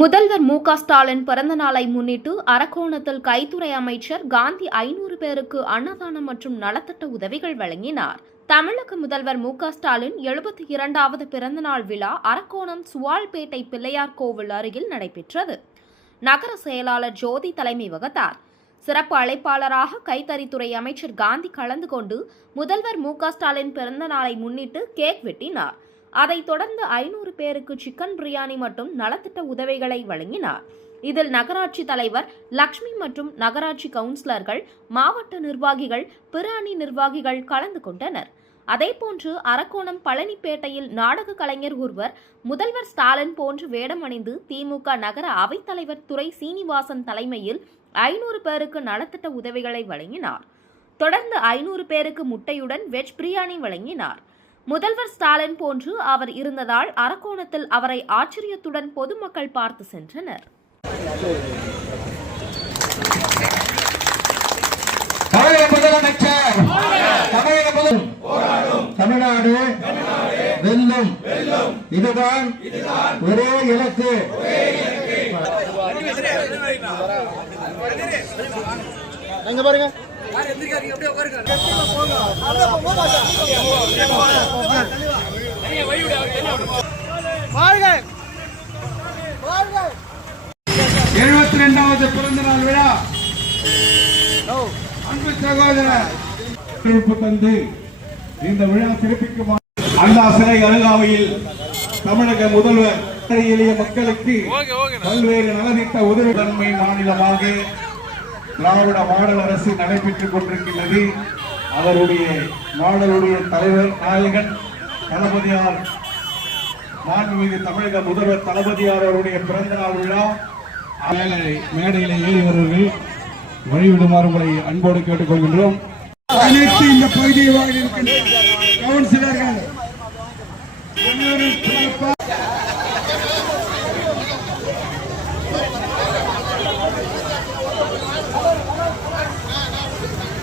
முதல்வர் மு.க. ஸ்டாலின் பிறந்த நாளை முன்னிட்டு அரக்கோணத்தில் கைத்துறை அமைச்சர் காந்தி 500 பேருக்கு அன்னதானம் மற்றும் நலத்திட்ட உதவிகள் வழங்கினார். தமிழக முதல்வர் மு.க. ஸ்டாலின் 72வது பிறந்தநாள் விழா அரக்கோணம் சுவால்பேட்டை பிள்ளையார் கோவில் அருகில் நடைபெற்றது. நகர செயலாளர் ஜோதி தலைமை வகித்தார். சிறப்பு அழைப்பாளராக கைத்தறித்துறை அமைச்சர் காந்தி கலந்து கொண்டு முதல்வர் மு.க. ஸ்டாலின் பிறந்த நாளை முன்னிட்டு கேக் வெட்டினார். அதைத் தொடர்ந்து 500 பேருக்கு சிக்கன் பிரியாணி மற்றும் நலத்திட்ட உதவிகளை வழங்கினார். இதில் நகராட்சி தலைவர் லட்சுமி மற்றும் நகராட்சி கவுன்சிலர்கள், மாவட்ட நிர்வாகிகள், பிற அணி நிர்வாகிகள் கலந்து கொண்டனர். அதேபோன்று அரக்கோணம் பழனிப்பேட்டையில் நாடக கலைஞர் ஒருவர் முதல்வர் ஸ்டாலின் போன்று வேடம் அணிந்து திமுக நகர அவைத்தலைவர் துரை சீனிவாசன் தலைமையில் 500 பேருக்கு நலத்திட்ட உதவிகளை வழங்கினார். தொடர்ந்து 500 பேருக்கு முட்டையுடன் வெஜ் பிரியாணி வழங்கினார். முதல்வர் ஸ்டாலின் போன்று அவர் இருந்ததால் அரக்கோணத்தில் அவரை ஆச்சரியத்துடன் பொதுமக்கள் பார்த்து சென்றனர். தமிழ்நாடு வெல்லும், இதுதான் ஒரே இலக்கு. எங்க பாருங்க, எழுபத்தி பிறந்த நாள் விழா அன்பு சகோதரர் தந்து இந்த விழா சிறப்பிக்குமா அண்ணா சிலை அருகாமையில் தமிழக முதல்வர் எளிய மக்களுக்கு பல்வேறு நலத்திட்ட உதவி தன்மை மாநிலமாக திராவிட மாடல் அரசு நடைபெற்றுக் கொண்டிருக்கின்றது. அவருடைய மாடலுடைய தலைவர் நாயகன் தளபதியார் மாண்புமிகு தமிழக முதல்வர் தளபதியார் அவருடைய பிறந்த நாள் விழா மேடையில ஏறி வருவர்கள் வழிவிடுமாறு உங்களை அன்போடு கேட்டுக்கொள்கின்றோம். அனைத்து இந்த பகுதியை கவுன்சிலர்கள்